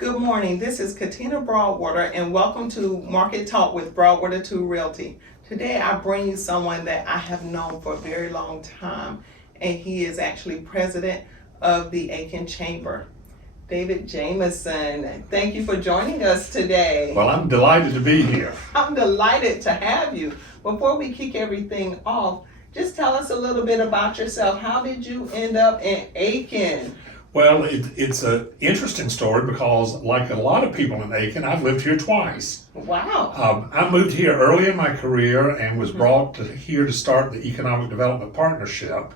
Good morning. This is Katina Broadwater, and welcome to Market Talk with Broadwater-Toole Realty. Today, I bring you someone that I have known for a very long time, and he is actually president of the Aiken Chamber. David Jameson, thank you for joining us today. Well, I'm delighted to be here. I'm delighted to have you. Before we kick everything off, just tell us a little bit about yourself. How did you end up in Aiken? Well, it's an interesting story because, like a lot of people in Aiken, I've lived here twice. Wow. I moved here early in my career and was brought here to start the Economic Development Partnership.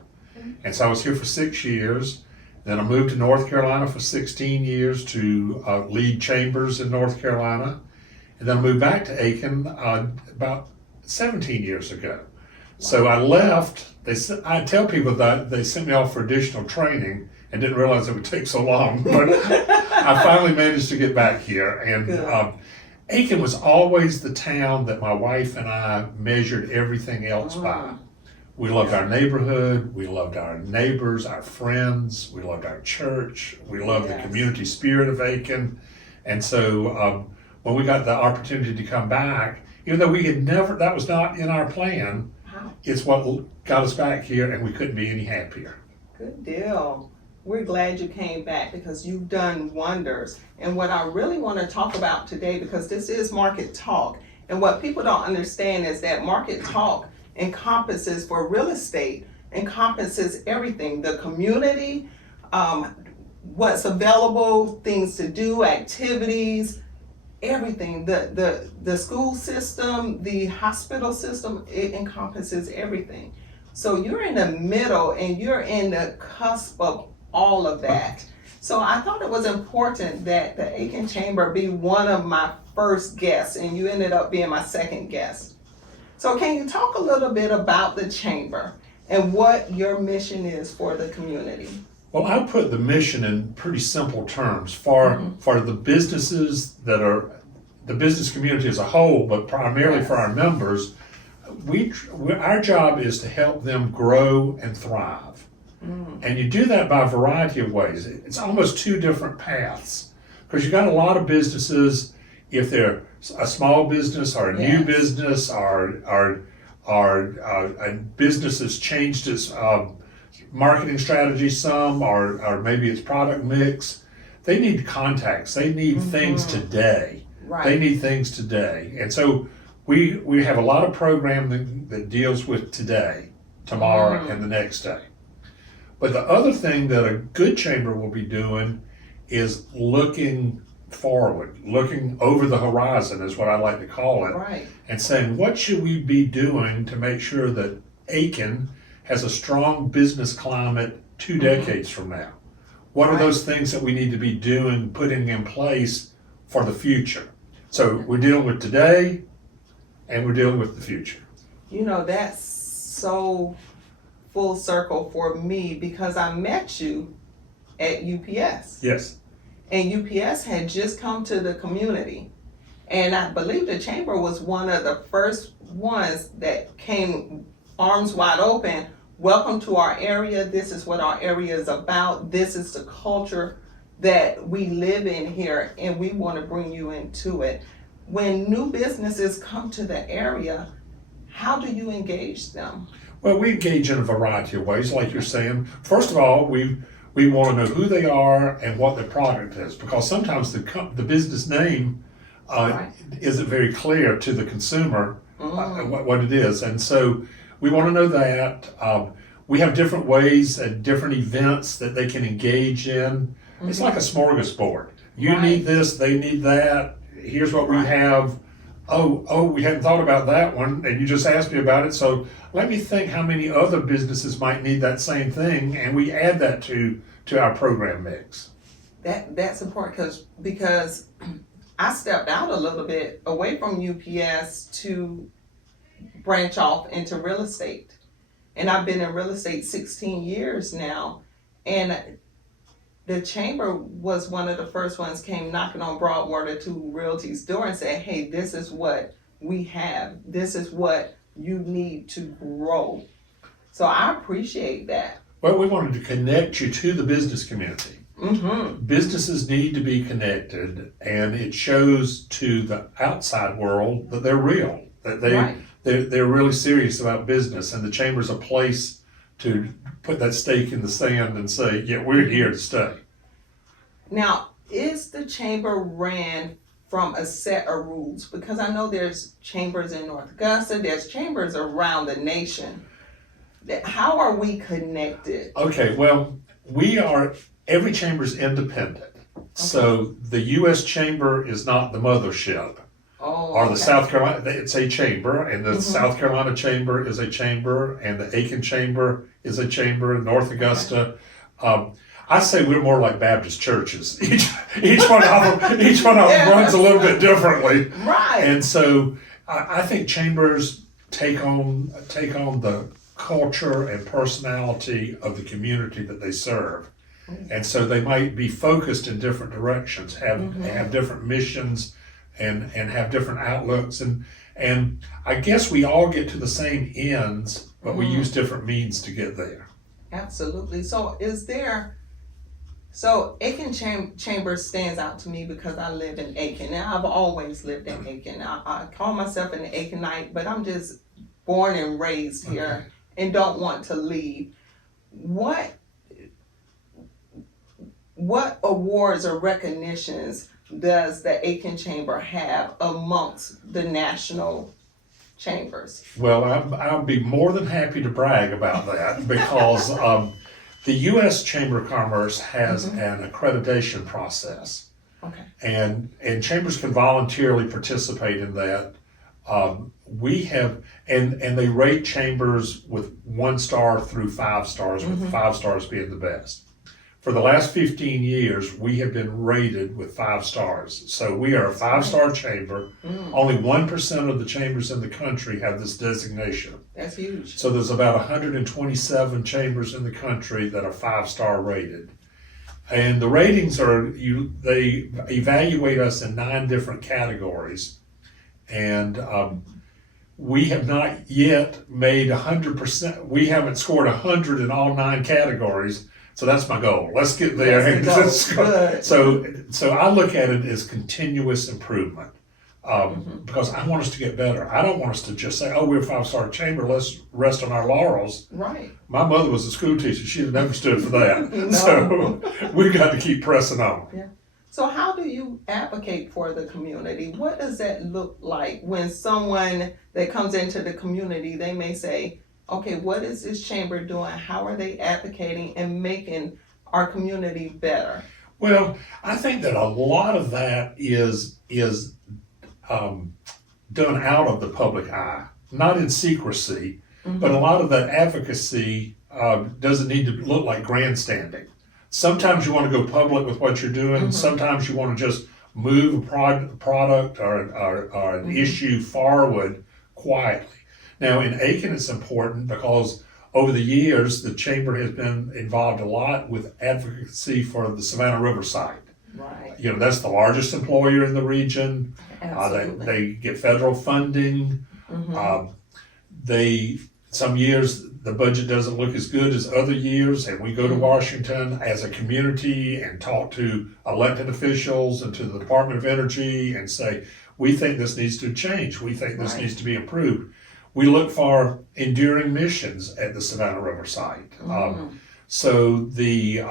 And so I was here for 6 years. Then I moved to North Carolina for 16 years to lead chambers in North Carolina. And then I moved back to Aiken about 17 years ago. So I left. I tell people that they sent me off for additional training and didn't realize it would take so long. But I finally managed to get back here. And Aiken was always the town that my wife and I measured everything else by. We loved our neighborhood, we loved our neighbors, our friends, we loved our church, we loved the community spirit of Aiken. And so when we got the opportunity to come back, even though we had never, that was not in our plan, it's what got us back here, and we couldn't be any happier. Good deal. We're glad you came back because you've done wonders. And what I really want to talk about today, because this is Market Talk, and what people don't understand is that Market Talk encompasses, for real estate, encompasses everything, the community, what's available, things to do, activities, everything, the school system, the hospital system, it encompasses everything. So you're in the middle and you're in the cusp of all of that. So I thought it was important that the Aiken Chamber be one of my first guests, and you ended up being my second guest. So can you talk a little bit about the Chamber and what your mission is for the community? Well, I put the mission in pretty simple terms for the businesses that are the business community as a whole, but primarily for our members. Our job is to help them grow and thrive. And you do that by a variety of ways. It's almost two different paths, because you got a lot of businesses, if they're a small business or a new business or a business has changed its marketing strategy some, or maybe its product mix. They need contacts. They need things today. They need things today. And so we have a lot of programming that deals with today, tomorrow, and the next day. But the other thing that a good chamber will be doing is looking forward, looking over the horizon is what I like to call it, and saying, what should we be doing to make sure that Aiken has a strong business climate 2 decades from now? What are those things that we need to be doing, putting in place for the future? So we're dealing with today and we're dealing with the future. You know, that's so full circle for me because I met you at UPS. Yes. And UPS had just come to the community. And I believe the Chamber was one of the first ones that came arms wide open. Welcome to our area. This is what our area is about. This is the culture that we live in here, and we want to bring you into it. When new businesses come to the area, how do you engage them? Well, we engage in a variety of ways, like you're saying. First of all, we want to know who they are and what their product is, because sometimes the business name isn't very clear to the consumer what it is. And so we want to know that. We have different ways and different events that they can engage in. It's like a smorgasbord. You need this, they need that. Here's what we have. Oh, we hadn't thought about that one, and you just asked me about it. So let me think how many other businesses might need that same thing, and we add that to our program mix. That's important because I stepped out a little bit away from UPS to branch off into real estate, and I've been in real estate 16 years now, and the Chamber was one of the first ones came knocking on Broadwater-Toole Realty's door and said, hey, this is what we have. This is what you need to grow. So I appreciate that. Well, we wanted to connect you to the business community. Businesses need to be connected, and it shows to the outside world that they're real, that they're really serious about business, and the chamber's a place to put that stake in the sand and say, yeah, we're here to stay. Now, is the chamber ran from a set of rules? Because I know there's chambers in North Augusta, there's chambers around the nation. How are we connected? Okay, well, every chamber's independent. Okay. So the U.S. Chamber is not the mothership. Or the South Carolina, it's a chamber, and the South Carolina Chamber is a chamber, and the Aiken Chamber is a chamber in North Augusta. I say we're more like Baptist churches. Each one of them runs a little bit differently. Right. And so I think chambers take on the culture and personality of the community that they serve. And so they might be focused in different directions, have different missions, and have different outlooks, and I guess we all get to the same ends, but we use different means to get there. Absolutely. So Aiken Chamber stands out to me because I live in Aiken. Now I've always lived in Aiken. I call myself an Aikenite, but I'm just born and raised here and don't want to leave. What awards or recognitions does the Aiken Chamber have amongst the national chambers? Well, I'll be more than happy to brag about that because the U.S. Chamber of Commerce has an accreditation process. Okay. And chambers can voluntarily participate in that. We have, and they rate chambers with 1 star through 5 stars, with 5 stars being the best. For the last 15 years, we have been rated with 5 stars. So we are a 5-star chamber. Only 1% of the chambers in the country have this designation. That's huge. So there's about 127 chambers in the country that are 5-star rated. And the ratings they evaluate us in 9 different categories. And we have not yet made 100%. We haven't scored 100 in all 9 categories. So that's my goal. Let's get there. So I look at it as continuous improvement because I want us to get better. I don't want us to just say, oh, we're a 5-star chamber, let's rest on our laurels. Right. My mother was a school teacher. She'd have never stood for that. No. So we've got to keep pressing on. Yeah. So how do you advocate for the community? What does that look like when someone that comes into the community, they may say, okay, what is this chamber doing? How are they advocating and making our community better? Well, I think that a lot of that is done out of the public eye, not in secrecy, but a lot of that advocacy doesn't need to look like grandstanding. Sometimes you want to go public with what you're doing. Sometimes you want to just move a product or an issue forward quietly. Now, in Aiken, it's important because over the years, the chamber has been involved a lot with advocacy for the Savannah River site. Right. You know, that's the largest employer in the region. Absolutely. They get federal funding. Some years, the budget doesn't look as good as other years, and we go to Washington as a community and talk to elected officials and to the Department of Energy and say, we think this needs to change. We think this needs to be improved. We look for enduring missions at the Savannah River site. So the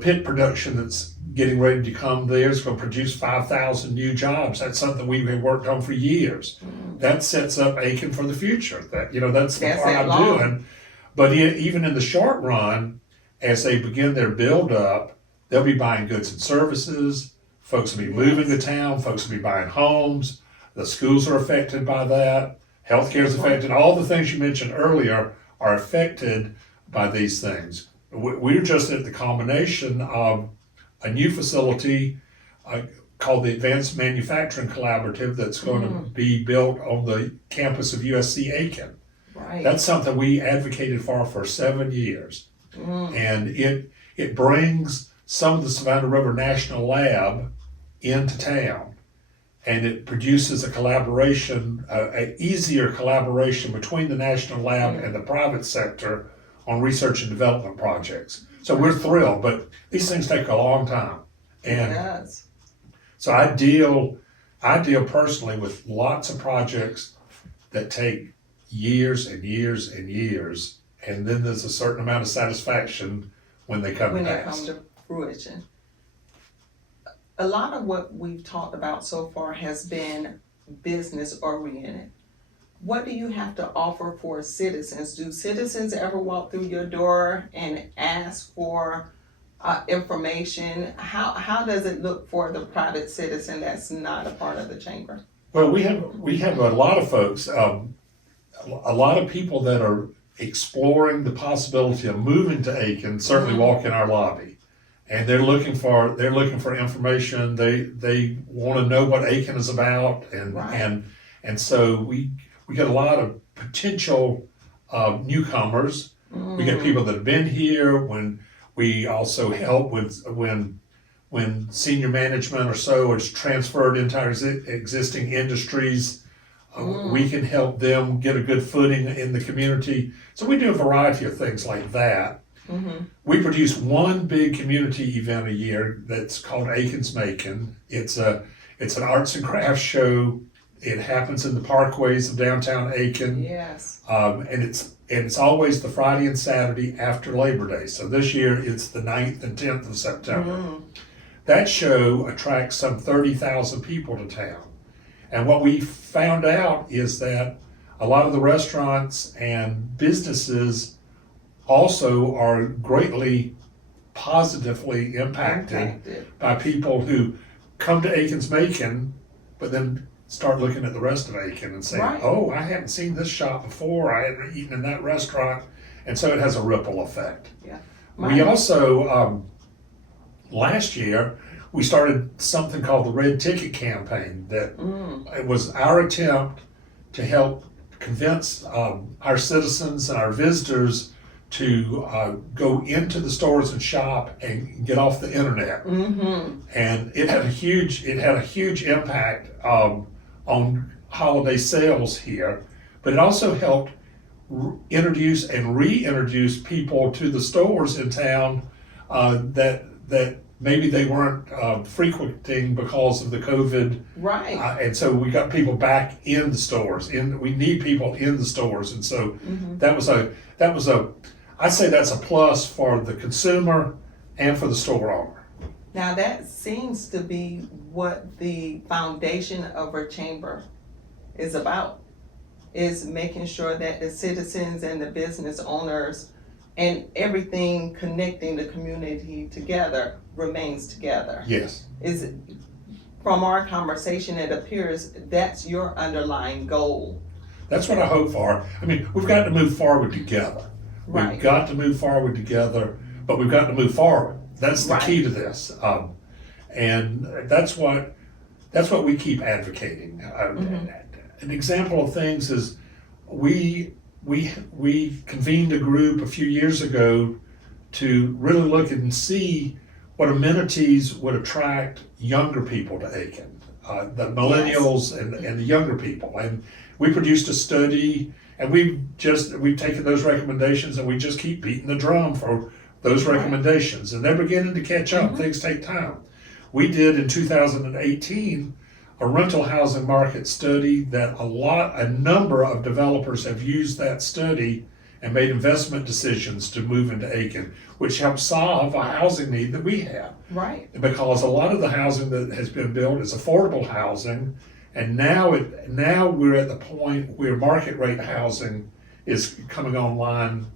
pit production that's getting ready to come there is going to produce 5,000 new jobs. That's something we have worked on for years. That sets up Aiken for the future. That's the part I'm doing. But even in the short run, as they begin their build up, they'll be buying goods and services. Folks will be moving to town. Folks will be buying homes. The schools are affected by that. Healthcare is affected. All the things you mentioned earlier are affected by these things. We're just at the culmination of a new facility called the Advanced Manufacturing Collaborative that's going to be built on the campus of USC Aiken. Right. That's something we advocated for 7 years. And it brings some of the Savannah River National Lab into town. And it produces a collaboration, an easier collaboration between the national lab and the private sector on research and development projects. So we're thrilled, but these things take a long time. And Yes. so I deal personally with lots of projects that take years and years and years, and then there's a certain amount of satisfaction when they come When to they come pass. to fruition. A lot of what we've talked about so far has been business oriented. What do you have to offer for citizens? Do citizens ever walk through your door and ask for information? How does it look for the private citizen that's not a part of the chamber? Well, we have a lot of folks, a lot of people that are exploring the possibility of moving to Aiken certainly walk in our lobby. And they're looking for information. They want to know what Aiken is about, and so we get a lot of potential newcomers. We get people that have been here. When we also help with when senior management or so is transferred into our existing industries, we can help them get a good footing in the community. So we do a variety of things like that. We produce one big community event a year that's called Aiken's Making. It's an arts and crafts show. It happens in the parkways of downtown Aiken. Yes. And it's always the Friday and Saturday after Labor Day. So this year it's the 9th and 10th of September. That show attracts some 30,000 people to town. And what we found out is that a lot of the restaurants and businesses also are greatly positively impacted by people who come to Aiken's Making, but then start looking at the rest of Aiken and saying, oh, I hadn't seen this shop before, I hadn't eaten in that restaurant, and so it has a ripple effect. Yeah. We also, last year, we started something called the Red Ticket Campaign that it was our attempt to help convince our citizens and our visitors to go into the stores and shop and get off the internet. And it had a huge impact on holiday sales here, but it also helped introduce and reintroduce people to the stores in town that maybe they weren't frequenting because of the COVID. And so we got people back in the stores. We need people in the stores, and so that was a I'd say that's a plus for the consumer and for the store owner. Now that seems to be what the foundation of our chamber is about, is making sure that the citizens and the business owners and everything connecting the community together remains together. Yes. From our conversation, it appears that's your underlying goal. That's what I hope for. I mean, we've got to move forward together. We've got to move forward together, but we've got to move forward. That's the key to this, and that's what we keep advocating. An example of things is we convened a group a few years ago to really look and see what amenities would attract younger people to Aiken, the millennials and the younger people, and we produced a study. And we've taken those recommendations and we just keep beating the drum for those recommendations, and they're beginning to catch up. Things take time. We did in 2018 a rental housing market study that a number of developers have used that study and made investment decisions to move into Aiken, which helps solve a housing need that we have. Because a lot of the housing that has been built is affordable housing. And now we're at the point where market rate housing is coming online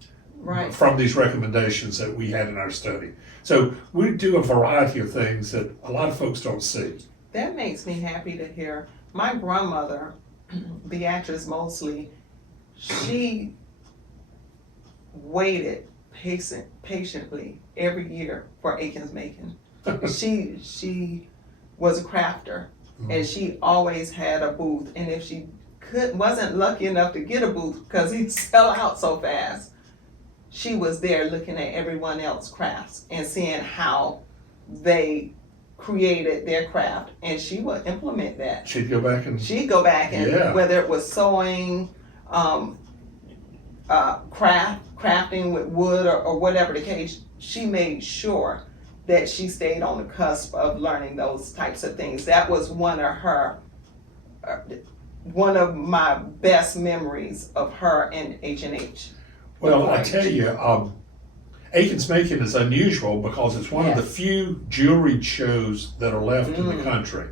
from these recommendations that we had in our study. So we do a variety of things that a lot of folks don't see. That makes me happy to hear. My grandmother, Beatrice Mosley, she waited patiently every year for Aiken's Making. She was a crafter. And she always had a booth, and if she wasn't lucky enough to get a booth because he'd sell out so fast, she was there looking at everyone else's crafts and seeing how they created their craft, and she would implement that. She'd go back and whether it was sewing, crafting with wood or whatever the case, she made sure that she stayed on the cusp of learning those types of things. That was one of my best memories of her in H&H. Well, I tell you, Aiken's Macon is unusual because it's one of the Yes. few jewelry shows that are left in the country.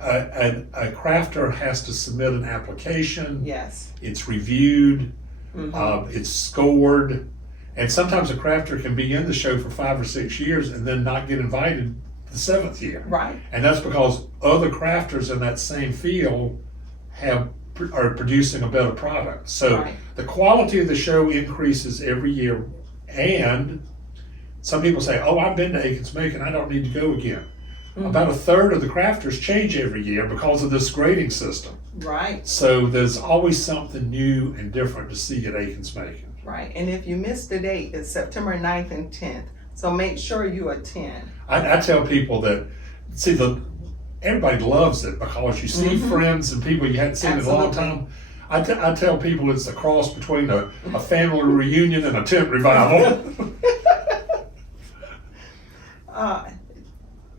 A crafter has to submit an application. Yes. It's reviewed. It's scored. And sometimes a crafter can be in the show for 5 or 6 years and then not get invited the 7th year. Right. And that's because other crafters in that same field are producing a better product. So Right. the quality of the show increases every year. And some people say, oh, I've been to Aiken's Macon, I don't need to go again. About a third of the crafters change every year because of this grading system. Right. So there's always something new and different to see at Aiken's Macon. Right. And if you missed the date, it's September 9th and 10th. So make sure you attend. I tell people that, see, everybody loves it because you see friends and people you hadn't seen in a long time. I tell people it's a cross between a family reunion and a tent revival.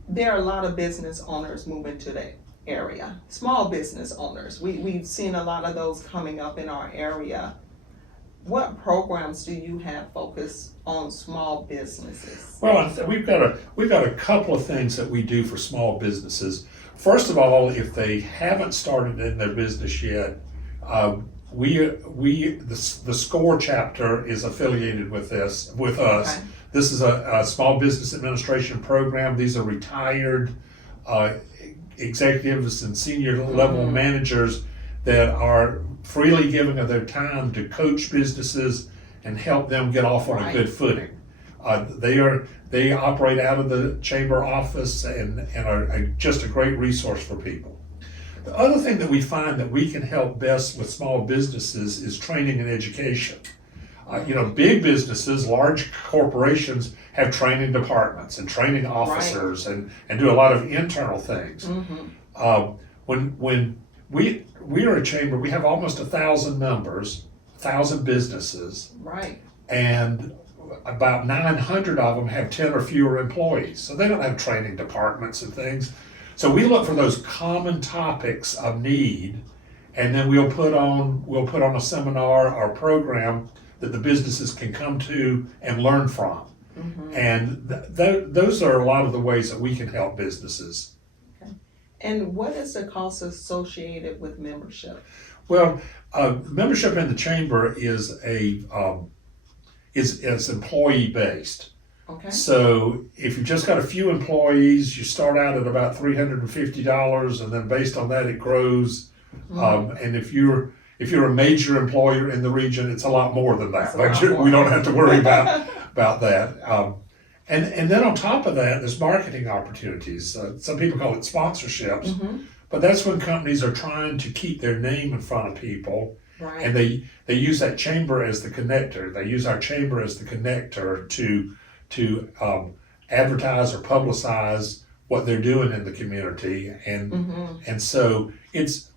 There are a lot of business owners moving to the area, small business owners. We've seen a lot of those coming up in our area. What programs do you have focused on small businesses? Well, we've got a couple of things that we do for small businesses. First of all, if they haven't started in their business yet, the SCORE chapter is affiliated with us. Okay. This is a small business administration program. These are retired executives and senior level managers that are freely giving of their time to coach businesses and help them get off on a good footing. They operate out of the chamber office and are just a great resource for people. The other thing that we find that we can help best with small businesses is training and education. Big businesses, large corporations have training departments and training officers and do a lot of internal things. When we are a chamber, we have almost 1,000 members, 1,000 businesses. Right. And about 900 of them have 10 or fewer employees. So they don't have training departments and things. So we look for those common topics of need, and then we'll put on a seminar or program that the businesses can come to and learn from. And those are a lot of the ways that we can help businesses. Okay. And what is the cost associated with membership? Well, membership in the chamber is is employee based. Okay. So if you've just got a few employees, you start out at about $350, and then based on that it grows. And if you're a major employer in the region, it's a lot more than that. We don't have to worry about that. And then on top of that, there's marketing opportunities. Some people call it sponsorships, but that's when companies are trying to keep their name in front of people. Right. And they use that chamber as the connector. They use our chamber as the connector to advertise or publicize what they're doing in the community. And so it's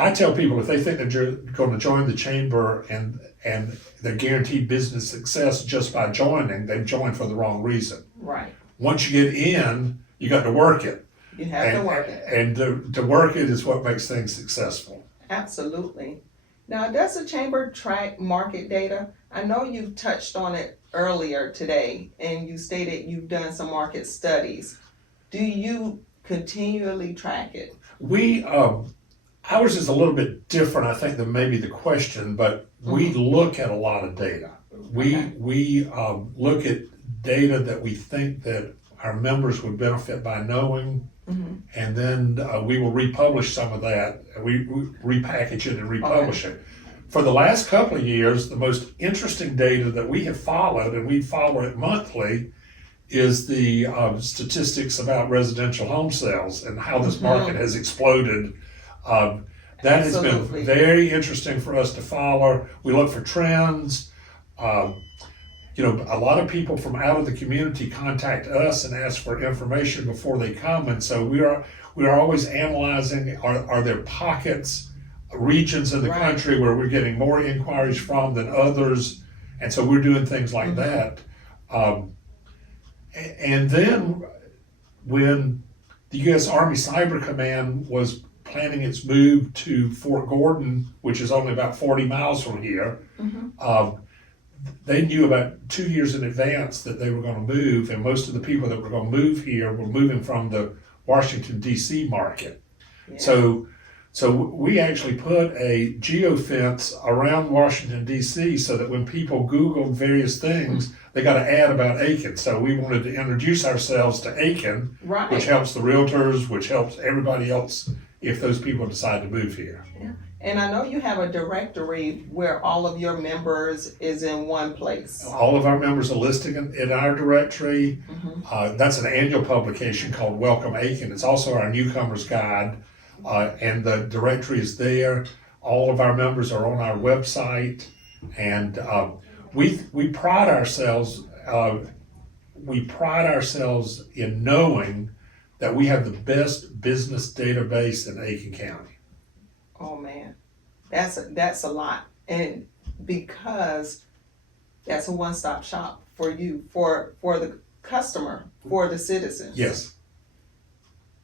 I tell people if they think they're going to join the chamber and they're guaranteed business success just by joining, they've joined for the wrong reason. Right. Once you get in, you got to work it. You have to work it. And to work it is what makes things successful. Absolutely. Now, does the chamber track market data? I know you touched on it earlier today, and you stated you've done some market studies. Do you continually track it? Ours is a little bit different, I think, than maybe the question, but we look at a lot of data. We look at data that we think that our members would benefit by knowing, and then we will republish some of that. We repackage it and republish it. For the last couple of years, the most interesting data that we have followed, and we follow it monthly, is the statistics about residential home sales and how this market has exploded. That has been very interesting for us to follow. We look for trends. A lot of people from out of the community contact us and ask for information before they come, and so we are always analyzing: are there pockets regions in the Right. country where we're getting more inquiries from than others, and so we're doing things like that. And then when the U.S. Army Cyber Command was planning its move to Fort Gordon, which is only about 40 miles from here, they knew about 2 years in advance that they were going to move, and most of the people that were going to move here were moving from the Washington, D.C. market. Yeah. So we actually put a geofence around Washington, D.C. so that when people Googled various things, they got an ad about Aiken. So we wanted to introduce ourselves to Aiken, Right. which helps the realtors, which helps everybody else if those people decide to move here. Yeah. And I know you have a directory where all of your members is in one place. All of our members are listed in our directory. That's an annual publication called Welcome Aiken. It's also our newcomer's guide, and the directory is there. All of our members are on our website, and we pride ourselves. We pride ourselves in knowing that we have the best business database in Aiken County. Oh man, that's a lot, and because that's a one-stop shop for you, for the customer, for the citizens. Yes.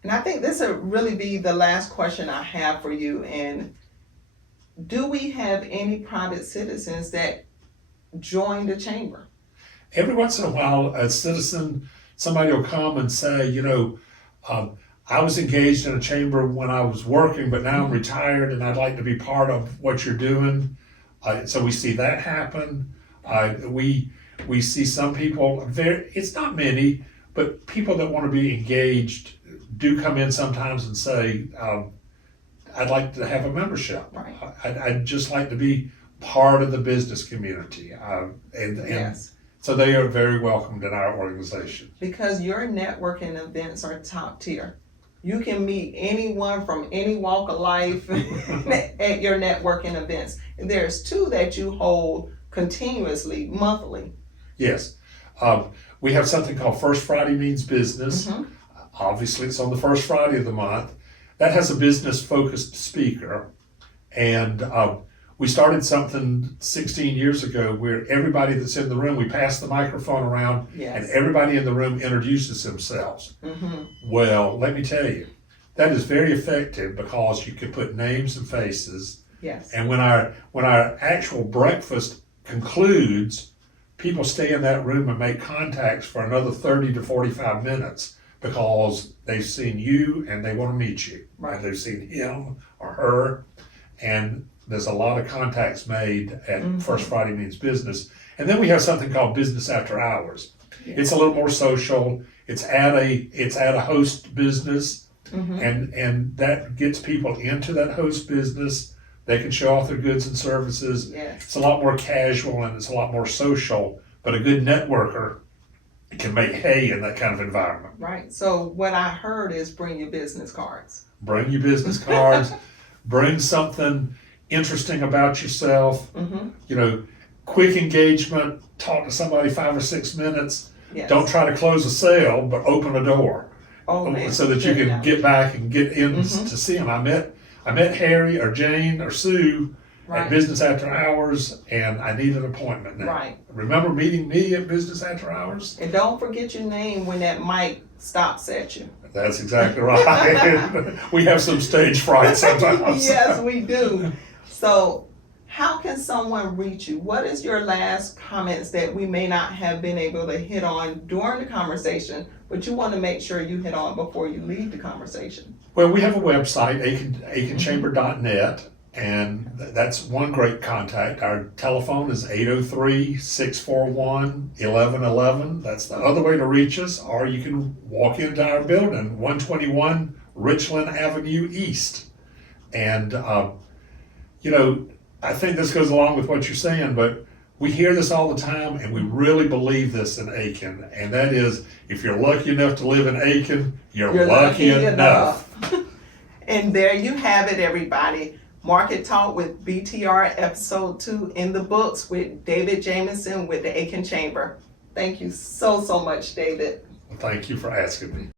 And I think this will really be the last question I have for you. And do we have any private citizens that join the chamber? Every once in a while, a citizen, somebody will come and say, I was engaged in a chamber when I was working, but now I'm retired and I'd like to be part of what you're doing. So we see that happen. We see some people, it's not many, but people that want to be engaged do come in sometimes and say, I'd like to have a membership. Right. I'd just like to be part of the business community. And Yes. so they are very welcomed in our organization. Because your networking events are top tier. You can meet anyone from any walk of life at your networking events. And there's 2 that you hold continuously, monthly. Yes. We have something called First Friday Means Business. Obviously, it's on the first Friday of the month. That has a business-focused speaker. And we started something 16 years ago where everybody that's in the room, we pass the microphone around, Yes. and everybody in the room introduces themselves. Well, let me tell you, that is very effective because you can put names and faces. Yes. And when our actual breakfast concludes, people stay in that room and make contacts for another 30 to 45 minutes because they've seen you and they want to meet you. Right. And they've seen him or her, and there's a lot of contacts made at First Friday Means Business. And then we have something called Business After Hours. Yeah. It's a little more social. It's at a host business, and that gets people into that host business. They can show off their goods and services. Yes. It's a lot more casual and it's a lot more social, but a good networker can make hay in that kind of environment. Right. So what I heard is bring your business cards. Bring your business cards, bring something interesting about yourself, quick engagement, talk to somebody 5 or 6 minutes. Yes. Don't try to close a sale, but open a door. Oh, man. So that you can get back and get in to see them. I met Harry or Jane or Sue Right. at Business After Hours, and I need an appointment now. Right. Remember meeting me at Business After Hours? And don't forget your name when that mic stops at you. That's exactly right. We have some stage fright sometimes. Yes, we do. So how can someone reach you? What is your last comments that we may not have been able to hit on during the conversation, but you want to make sure you hit on before you leave the conversation? Well, we have a website, akenchamber.net, and that's one great contact. Our telephone is 803-641-1111. That's the other way to reach us, or you can walk into our building, 121 Richland Avenue East. And, I think this goes along with what you're saying, but we hear this all the time, and we really believe this in Aiken, and that is, if you're lucky enough to live in Aiken, you're lucky enough. And there you have it, everybody. Market Talk with BTR episode 2 in the books with David Jameson with the Aiken Chamber. Thank you so much, David. Well, thank you for asking me.